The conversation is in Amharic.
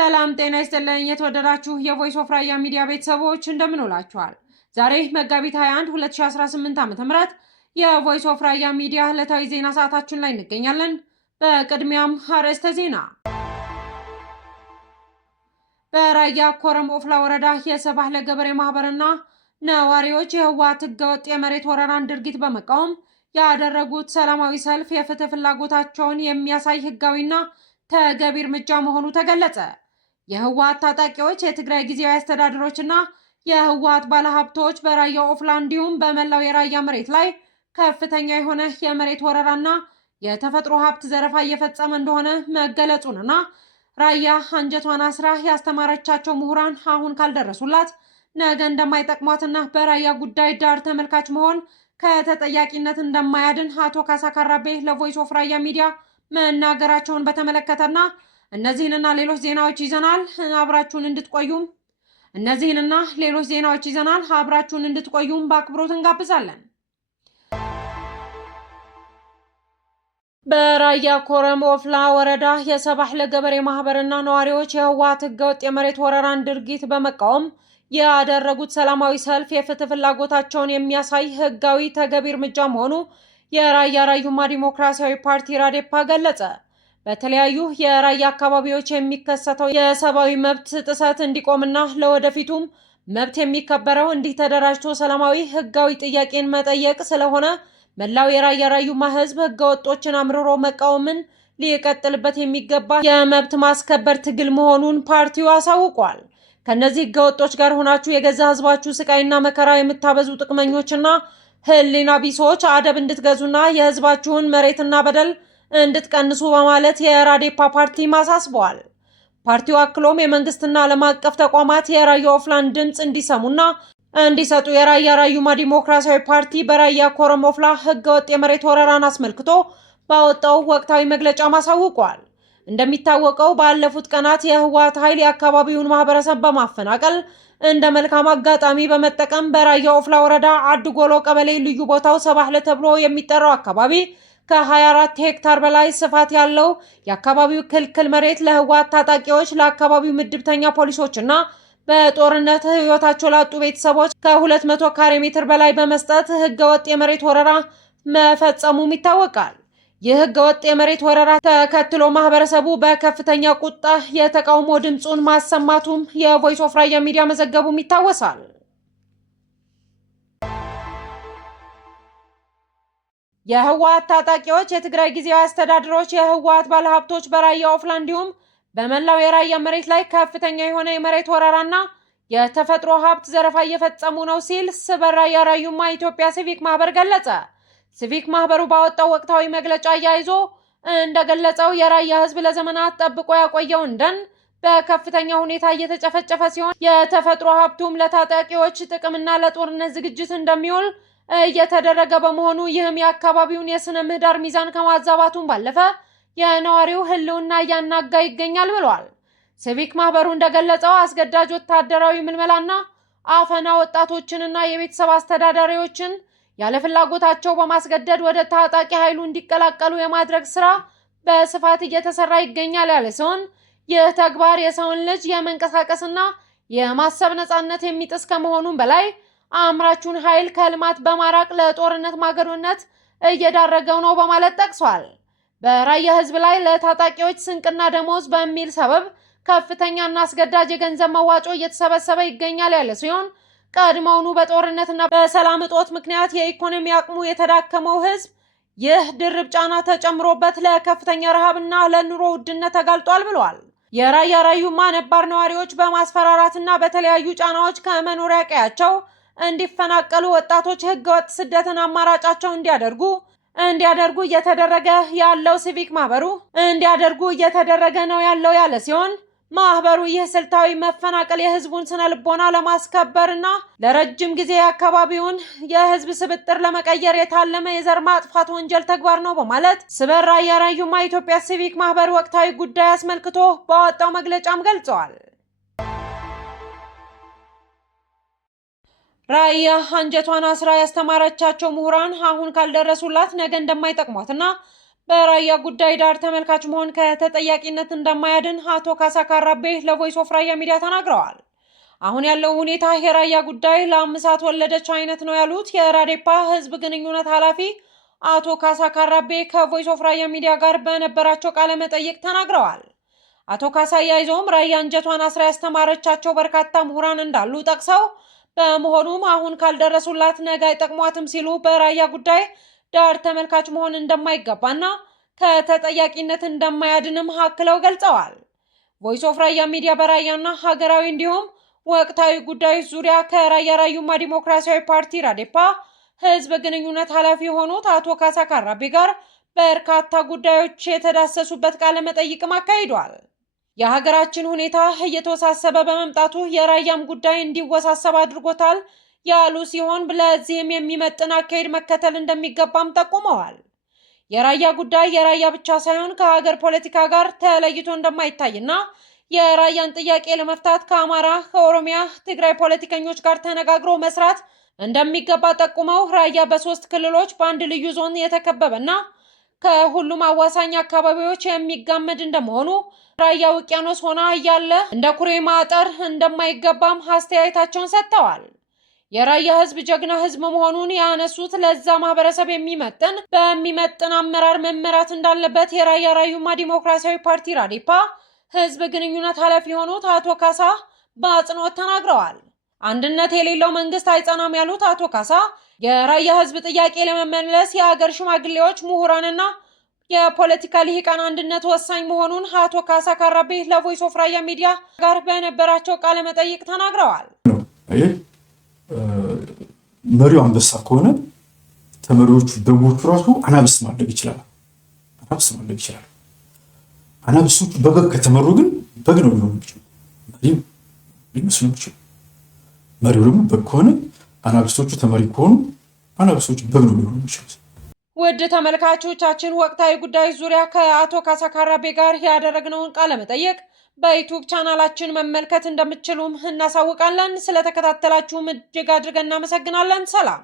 ሰላም ጤና ይስጥልኝ የተወደዳችሁ የቮይስ ኦፍ ራያ ሚዲያ ቤተሰቦች እንደምን ውላችኋል? ዛሬ መጋቢት 21 2018 ዓ.ም የቮይስ ኦፍ ራያ ሚዲያ ዕለታዊ ዜና ሰዓታችን ላይ እንገኛለን። በቅድሚያም አርዕስተ ዜና። በራያ ኮረም ኦፍላ ወረዳ የሰባህ ለገበሬ ማህበርና ነዋሪዎች የህወሓት ህገወጥ የመሬት ወረራን ድርጊት በመቃወም ያደረጉት ሰላማዊ ሰልፍ የፍትህ ፍላጎታቸውን የሚያሳይ ህጋዊና ተገቢ እርምጃ መሆኑ ተገለጸ። የህወሓት ታጣቂዎች የትግራይ ጊዜያዊ አስተዳደሮችና የህወሓት ባለሀብቶች በራያ ኦፍላ እንዲሁም በመላው የራያ መሬት ላይ ከፍተኛ የሆነ የመሬት ወረራና የተፈጥሮ ሀብት ዘረፋ እየፈጸመ እንደሆነ መገለጹንና ራያ አንጀቷን አስራ ያስተማረቻቸው ምሁራን አሁን ካልደረሱላት ነገ እንደማይጠቅሟትና በራያ ጉዳይ ዳር ተመልካች መሆን ከተጠያቂነት እንደማያድን አቶ ካሳ ካራቤ ለቮይስ ኦፍ ራያ ሚዲያ መናገራቸውን በተመለከተና እነዚህንና ሌሎች ዜናዎች ይዘናል። አብራችሁን እንድትቆዩም በአክብሮት እንጋብዛለን። በራያ ኮረም ኦፍላ ወረዳ የሰባህ ለገበሬ ማህበርና ነዋሪዎች የህወሓት ህገወጥ የመሬት ወረራን ድርጊት በመቃወም ያደረጉት ሰላማዊ ሰልፍ የፍትህ ፍላጎታቸውን የሚያሳይ ህጋዊ ተገቢ እርምጃ መሆኑ የራያ ራዩማ ዲሞክራሲያዊ ፓርቲ ራዴፓ ገለጸ። በተለያዩ የራያ አካባቢዎች የሚከሰተው የሰብአዊ መብት ጥሰት እንዲቆምና ለወደፊቱም መብት የሚከበረው እንዲህ ተደራጅቶ ሰላማዊ ህጋዊ ጥያቄን መጠየቅ ስለሆነ መላው የራያ ራዩማ ህዝብ ህገወጦችን አምርሮ መቃወምን ሊቀጥልበት የሚገባ የመብት ማስከበር ትግል መሆኑን ፓርቲው አሳውቋል። ከነዚህ ህገወጦች ጋር ሆናችሁ የገዛ ህዝባችሁ ስቃይና መከራ የምታበዙ ጥቅመኞችና ህሊና ቢሶች አደብ እንድትገዙና የህዝባችሁን መሬትና በደል እንድትቀንሱ በማለት የራዴፓ ፓርቲ ማሳስበዋል። ፓርቲው አክሎም የመንግስትና ዓለም አቀፍ ተቋማት የራያ ኦፍላን ድምፅ እንዲሰሙና እንዲሰጡ የራያ ራዩማ ዲሞክራሲያዊ ፓርቲ በራያ ኮረም ኦፍላ ህገወጥ የመሬት ወረራን አስመልክቶ ባወጣው ወቅታዊ መግለጫ ማሳውቋል። እንደሚታወቀው ባለፉት ቀናት የህወሓት ኃይል የአካባቢውን ማህበረሰብ በማፈናቀል እንደ መልካም አጋጣሚ በመጠቀም በራያ ኦፍላ ወረዳ አድጎሎ ቀበሌ ልዩ ቦታው ሰባህ ተብሎ የሚጠራው አካባቢ ከ24 ሄክታር በላይ ስፋት ያለው የአካባቢው ክልክል መሬት ለህወሓት ታጣቂዎች፣ ለአካባቢው ምድብተኛ ፖሊሶችና በጦርነት ህይወታቸው ላጡ ቤተሰቦች ከ200 ካሬ ሜትር በላይ በመስጠት ህገወጥ የመሬት ወረራ መፈጸሙም ይታወቃል። ይህ ህገወጥ የመሬት ወረራ ተከትሎ ማህበረሰቡ በከፍተኛ ቁጣ የተቃውሞ ድምፁን ማሰማቱም የቮይስ ኦፍ ራያ ሚዲያ መዘገቡም ይታወሳል። የህወሓት ታጣቂዎች የትግራይ ጊዜያዊ አስተዳደሮች፣ የህወሓት ባለሀብቶች በራያ ኦፍላ እንዲሁም በመላው የራያ መሬት ላይ ከፍተኛ የሆነ የመሬት ወረራና የተፈጥሮ ሀብት ዘረፋ እየፈጸሙ ነው ሲል በራያ ራዩማ ኢትዮጵያ ሲቪክ ማህበር ገለጸ። ሲቪክ ማህበሩ ባወጣው ወቅታዊ መግለጫ አያይዞ እንደገለጸው የራያ ህዝብ ለዘመናት ጠብቆ ያቆየውን ደን በከፍተኛ ሁኔታ እየተጨፈጨፈ ሲሆን የተፈጥሮ ሀብቱም ለታጣቂዎች ጥቅምና ለጦርነት ዝግጅት እንደሚውል እየተደረገ በመሆኑ ይህም የአካባቢውን የስነ ምህዳር ሚዛን ከማዛባቱን ባለፈ የነዋሪው ህልውና እያናጋ ይገኛል ብሏል። ሲቪክ ማህበሩ እንደገለጸው አስገዳጅ ወታደራዊ ምልመላና አፈና ወጣቶችንና የቤተሰብ አስተዳዳሪዎችን ያለ ፍላጎታቸው በማስገደድ ወደ ታጣቂ ኃይሉ እንዲቀላቀሉ የማድረግ ስራ በስፋት እየተሰራ ይገኛል ያለ ሲሆን ይህ ተግባር የሰውን ልጅ የመንቀሳቀስና የማሰብ ነፃነት የሚጥስ ከመሆኑም በላይ አምራቹን ኃይል ከልማት በማራቅ ለጦርነት ማገዶነት እየዳረገው ነው በማለት ጠቅሷል። በራያ ህዝብ ላይ ለታጣቂዎች ስንቅና ደሞዝ በሚል ሰበብ ከፍተኛና አስገዳጅ የገንዘብ መዋጮ እየተሰበሰበ ይገኛል ያለ ሲሆን ቀድሞውኑ በጦርነትና በሰላም እጦት ምክንያት የኢኮኖሚ አቅሙ የተዳከመው ህዝብ ይህ ድርብ ጫና ተጨምሮበት ለከፍተኛ ረሃብና ለኑሮ ውድነት ተጋልጧል ብሏል። የራያ ራዩማ ነባር ነዋሪዎች በማስፈራራትና በተለያዩ ጫናዎች ከመኖሪያ ቀያቸው እንዲፈናቀሉ ወጣቶች ህገወጥ ስደትን አማራጫቸው እንዲያደርጉ እየተደረገ ያለው ሲቪክ ማህበሩ እንዲያደርጉ እየተደረገ ነው ያለው ያለ ሲሆን ማህበሩ ይህ ስልታዊ መፈናቀል የህዝቡን ስነ ልቦና ለማስከበርና ለረጅም ጊዜ የአካባቢውን የህዝብ ስብጥር ለመቀየር የታለመ የዘር ማጥፋት ወንጀል ተግባር ነው በማለት ራያ ራዩማ ኢትዮጵያ ሲቪክ ማህበር ወቅታዊ ጉዳይ አስመልክቶ ባወጣው መግለጫም ገልጸዋል። ራያ አንጀቷን አስራ ያስተማረቻቸው ምሁራን አሁን ካልደረሱላት ነገ እንደማይጠቅሟትና በራያ ጉዳይ ዳር ተመልካች መሆን ከተጠያቂነት እንደማያድን አቶ ካሳ ካራቤ ለቮይስ ኦፍ ራያ ሚዲያ ተናግረዋል። አሁን ያለው ሁኔታ የራያ ጉዳይ ለአምሳት ወለደች አይነት ነው ያሉት የራዴፓ ህዝብ ግንኙነት ኃላፊ አቶ ካሳ ካራቤ ከቮይስ ኦፍ ራያ ሚዲያ ጋር በነበራቸው ቃለ መጠይቅ ተናግረዋል። አቶ ካሳ ያይዞም ራያ እንጀቷን አስራ ያስተማረቻቸው በርካታ ምሁራን እንዳሉ ጠቅሰው በመሆኑም አሁን ካልደረሱላት ነገ አይጠቅሟትም ሲሉ በራያ ጉዳይ ዳር ተመልካች መሆን እንደማይገባና ከተጠያቂነት እንደማያድንም አክለው ገልጸዋል። ቮይስ ኦፍ ራያ ሚዲያ በራያና ሀገራዊ እንዲሁም ወቅታዊ ጉዳዮች ዙሪያ ከራያ ራዩማ ዲሞክራሲያዊ ፓርቲ ራዴፓ ህዝብ ግንኙነት ኃላፊ የሆኑት አቶ ካሳ ካራቤ ጋር በርካታ ጉዳዮች የተዳሰሱበት ቃለ መጠይቅም አካሂዷል። የሀገራችን ሁኔታ እየተወሳሰበ በመምጣቱ የራያም ጉዳይ እንዲወሳሰብ አድርጎታል ያሉ ሲሆን ለዚህም የሚመጥን አካሄድ መከተል እንደሚገባም ጠቁመዋል። የራያ ጉዳይ የራያ ብቻ ሳይሆን ከሀገር ፖለቲካ ጋር ተለይቶ እንደማይታይና የራያን ጥያቄ ለመፍታት ከአማራ፣ ከኦሮሚያ፣ ትግራይ ፖለቲከኞች ጋር ተነጋግሮ መስራት እንደሚገባ ጠቁመው ራያ በ3 ክልሎች በአንድ ልዩ ዞን የተከበበና ከሁሉም አዋሳኝ አካባቢዎች የሚጋመድ እንደመሆኑ ራያ ውቅያኖስ ሆና እያለ እንደ ኩሬ ማጠር እንደማይገባም አስተያየታቸውን ሰጥተዋል። የራያ ህዝብ ጀግና ህዝብ መሆኑን ያነሱት ለዛ ማህበረሰብ በሚመጥን አመራር መመራት እንዳለበት የራያ ራዩማ ዲሞክራሲያዊ ፓርቲ ራዴፓ ህዝብ ግንኙነት ኃላፊ የሆኑት አቶ ካሳ በአጽንኦት ተናግረዋል። አንድነት የሌለው መንግስት አይጸናም ያሉት አቶ ካሳ የራያ ህዝብ ጥያቄ ለመመለስ የሀገር ሽማግሌዎች፣ ምሁራንና የፖለቲካ ልሂቃን አንድነት ወሳኝ መሆኑን አቶ ካሳ ካራቤ ለቮይስ ኦፍ ራያ ሚዲያ ጋር በነበራቸው ቃለ መጠይቅ ተናግረዋል። መሪው አንበሳ ከሆነ ተመሪዎቹ በጎቹ ራሱ አናብስ ማድረግ ይችላል። አናብሶቹ በበግ ከተመሩ ግን በግ ነው ሊሆኑ ይችላል። መሪው ሊመስሉ ይችላል። መሪው ደግሞ በግ ከሆነ አናብሶቹ ተመሪ ከሆኑ አናብሶቹ በግ ነው ሊሆኑ ይችላል። ውድ ተመልካቾቻችን ወቅታዊ ጉዳዮች ዙሪያ ከአቶ ካሳ ካራቤ ጋር ያደረግነውን ቃለ መጠይቅ በዩቲዩብ ቻናላችን መመልከት እንደምትችሉም እናሳውቃለን። ስለተከታተላችሁም እጅግ አድርገን እናመሰግናለን። ሰላም።